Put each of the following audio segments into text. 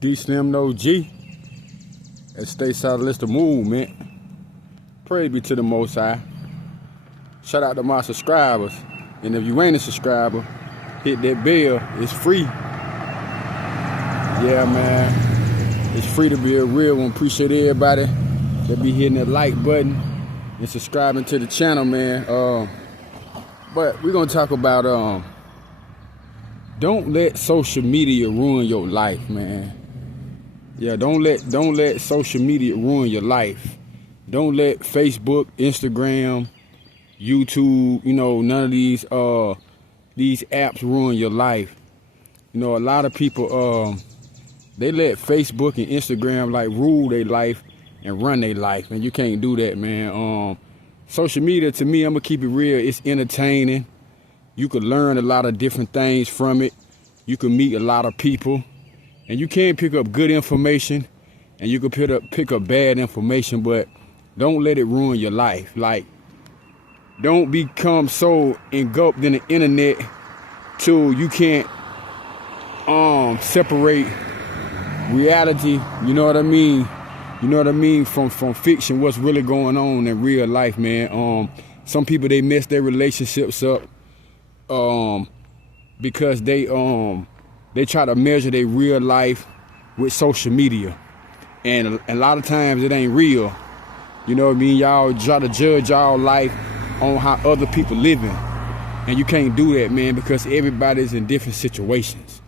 DEESLIMDAOG at STAYSOLIDISDAMOVEMEnt. Praise be to the Most High. Shout out to my subscribers. And if you ain't a subscriber, hit that bell. It's free. Yeah, man. It's free to be a real one. Appreciate everybody that be hitting that like button and subscribing to the channel, man. But we're gonna talk about don't let social media ruin your life, man. Yeah, don't let social media ruin your life. Don't let Facebook, Instagram, YouTube, none of these apps ruin your life. A lot of people they let Facebook and Instagram rule their life and run their life, and you can't do that, man. Social media, to me, I'm gonna keep it real, it's entertaining. You could learn a lot of different things from it. You can meet a lot of people, and you can pick up good information, and you can pick up bad information, but don't let it ruin your life. Don't become so engulfed in the internet till you can't separate reality, you know what I mean, from fiction, what's really going on in real life, man. Some people, they mess their relationships up because they try to measure their real life with social media, and a lot of times it ain't real. You know what I mean? Y'all try to judge y'all life on how other people living, and you can't do that, man, because everybody's in different situations.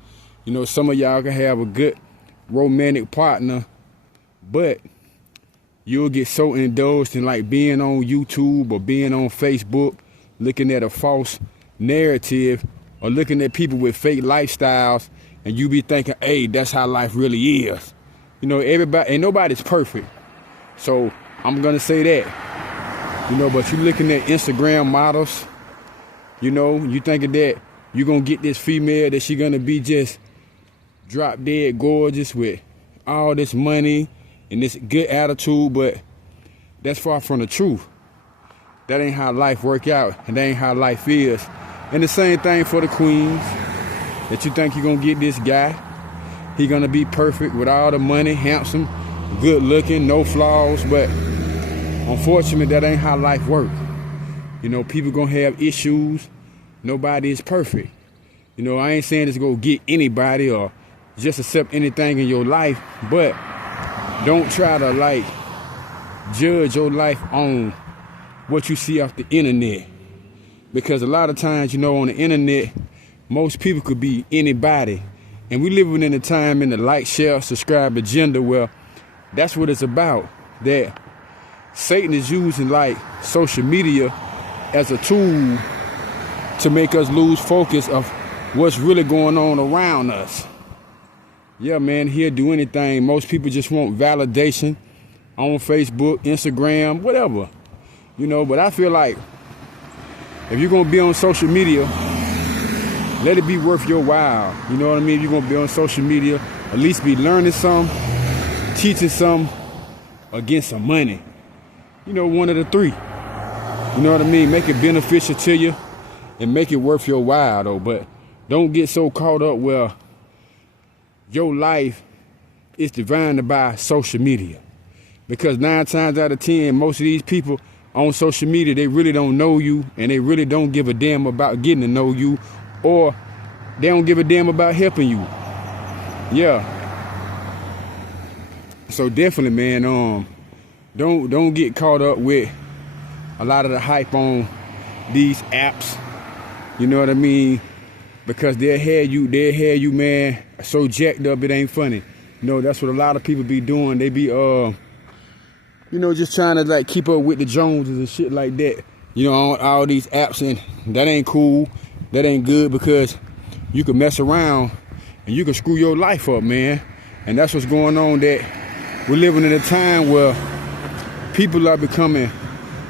Some of y'all can have a good romantic partner, but you'll get so indulged in being on YouTube or being on Facebook, looking at a false narrative or looking at people with fake lifestyles, and you be thinking, hey, that's how life really is. Everybody, and nobody's perfect. So I'm gonna say that. But you looking at Instagram models, you thinking that you're gonna get this female that she gonna be just drop dead gorgeous with all this money and this good attitude, but that's far from the truth. That ain't how life work out, and that ain't how life is. And the same thing for the queens, that you think you're gonna get this guy, he gonna be perfect with all the money, handsome, good looking, no flaws, but unfortunately that ain't how life work. People gonna have issues. Nobody is perfect. I ain't saying it's go get anybody or just accept anything in your life, but don't try to judge your life on what you see off the internet, because a lot of times, on the internet, most people could be anybody, and we living in a time in the like, share, subscribe agenda where that's what it's about. That Satan is using social media as a tool to make us lose focus of what's really going on around us. Yeah, man, he'll do anything. Most people just want validation on Facebook, Instagram, whatever. But I feel like if you're gonna be on social media, let it be worth your while. You know what I mean? If you're gonna be on social media, at least be learning some, teaching some, or getting some money. One of the three. You know what I mean? Make it beneficial to you and make it worth your while, though. But don't get so caught up where your life is defined by social media. Because 9 times out of 10, most of these people on social media, they really don't know you, and they really don't give a damn about getting to know you, or they don't give a damn about helping you. Yeah. So definitely, man, don't get caught up with a lot of the hype on these apps. You know what I mean? Because they'll have you, man, so jacked up it ain't funny. That's what a lot of people be doing. They be just trying to keep up with the Joneses and shit like that. On all these apps, and that ain't cool. That ain't good, because you can mess around and you can screw your life up, man. And that's what's going on, that we're living in a time where people are becoming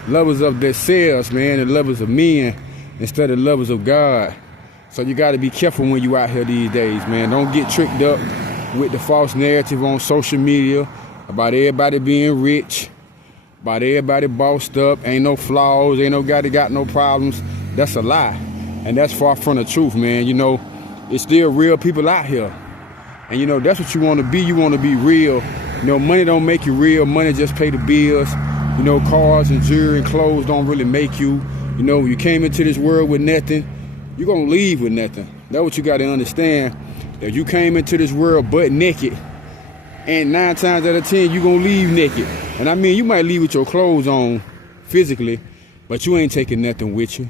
lovers of themselves, man, and lovers of men instead of lovers of God. So you got to be careful when you out here these days, man. Don't get tricked up with the false narrative on social media about everybody being rich, about everybody bossed up, ain't no flaws, ain't no guy that got no problems. That's a lie, and that's far from the truth, man. It's still real people out here. And, you know, that's what you want to be. You want to be real. You know, money don't make you real. Money just pay the bills. You know, cars and jewelry and clothes don't really make you. You know, when you came into this world with nothing, you're going to leave with nothing. That's what you got to understand. That you came into this world butt naked, and 9 times out of 10, you're going to leave naked. And I mean, you might leave with your clothes on physically, but you ain't taking nothing with you.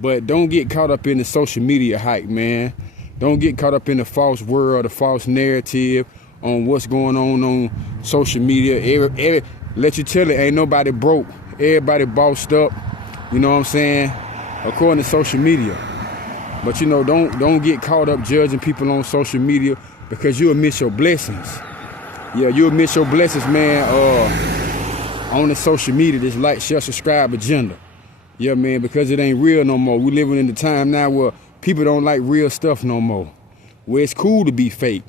But don't get caught up in the social media hype, man. Don't get caught up in the false world, the false narrative on what's going on social media. Let you tell it, ain't nobody broke. Everybody bossed up, you know what I'm saying, according to social media. But, you know, don't get caught up judging people on social media, because you'll miss your blessings. Yeah, you'll miss your blessings, man, on the social media, this like, share, subscribe agenda. Yeah, man, because it ain't real no more. We living in the time now where people don't like real stuff no more. Where it's cool to be fake.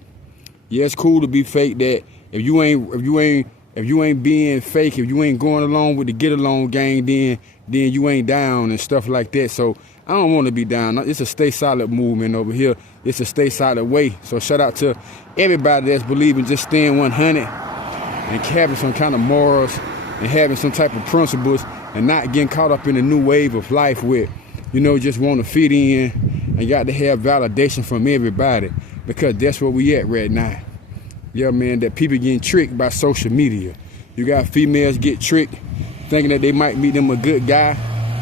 Yeah, it's cool to be fake. That if you ain't being fake, if you ain't going along with the get along gang, then you ain't down and stuff like that. So I don't want to be down. It's a stay solid movement over here. It's a stay solid way. So shout out to everybody that's believing just staying 100 and having some kind of morals and having some type of principles, and not getting caught up in the new wave of life with, you know, just want to fit in and got to have validation from everybody, because that's where we at right now. Yeah, man, that people getting tricked by social media. You got females get tricked thinking that they might meet them a good guy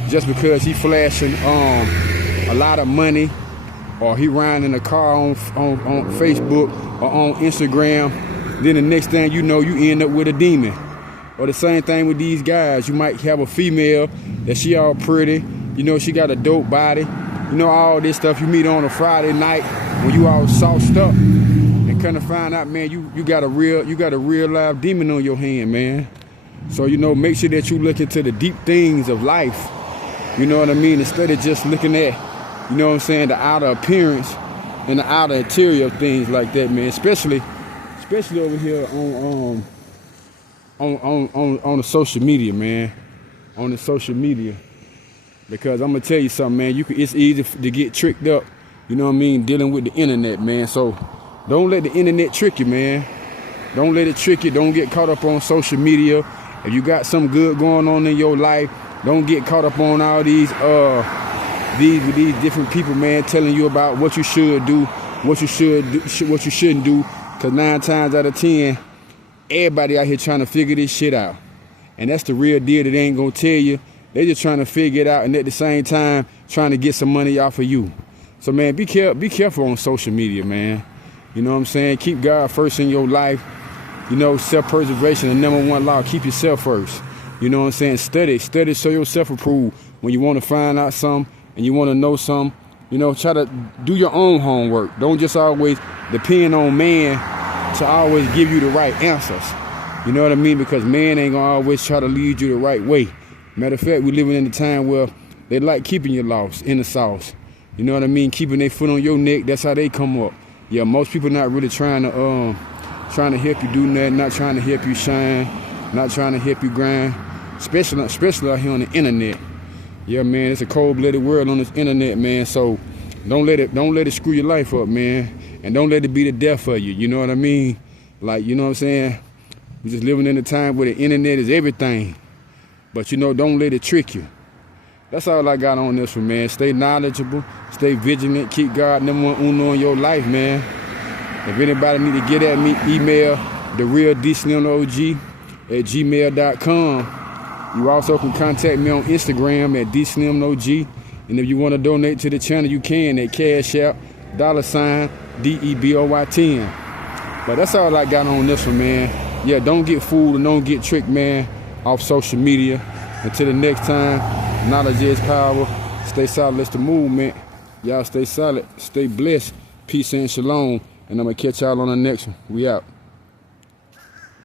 just because he flashing a lot of money, or he riding in a car on Facebook or on Instagram. Then the next thing you know, you end up with a demon. Or the same thing with these guys. You might have a female that she all pretty, you know, she got a dope body, you know, all this stuff. You meet on a Friday night when you all sauced up, and kind of find out, man, you got a real live demon on your hand, man. So, you know, make sure that you look into the deep things of life. You know what I mean? Instead of just looking at, you know what I'm saying, the outer appearance and the outer interior of things like that, man. Especially over here on the social media, man. On the social media. Because I'm gonna tell you something, man. It's easy to get tricked up, you know what I mean, dealing with the internet, man. So don't let the internet trick you, man. Don't let it trick you. Don't get caught up on social media. If you got something good going on in your life, don't get caught up on all these different people, man, telling you about what you should do, what you should do, what you shouldn't do. Because 9 times out of 10, everybody out here trying to figure this shit out. And that's the real deal that they ain't gonna tell you. They just trying to figure it out, and at the same time trying to get some money off of you. So, man, be careful on social media, man. You know what I'm saying? Keep God first in your life. You know, self-preservation, the #1 law. Keep yourself first. You know what I'm saying? Study so yourself approved. When you want to find out something and you want to know something, you know, try to do your own homework. Don't just always depend on man to always give you the right answers. You know what I mean? Because man ain't gonna always try to lead you the right way. Matter of fact, we living in a time where they like keeping you lost in the sauce. You know what I mean? Keeping their foot on your neck. That's how they come up. Yeah, most people not really trying to help you do nothing, not trying to help you shine, not trying to help you grind, especially out here on the internet. Yeah, man, it's a cold-blooded world on this internet, man. So don't let it screw your life up, man, and don't let it be the death of you. You know what I mean? Like, you know what I'm saying? We're just living in a time where the internet is everything, but you know, don't let it trick you. That's all I got on this one, man. Stay knowledgeable, stay vigilant, keep God #1 in your life, man. If anybody need to get at me, email therealdslimdog@gmail.com. You also can contact me on Instagram at DSlimDOG. And if you want to donate to the channel, you can at Cash App, $DEBOY10. But that's all I got on this one, man. Yeah, don't get fooled and don't get tricked, man, off social media. Until the next time, knowledge is power. Stay solid, it's the movement. Y'all stay solid, stay blessed. Peace and shalom. And I'm going to catch y'all on the next one. We out.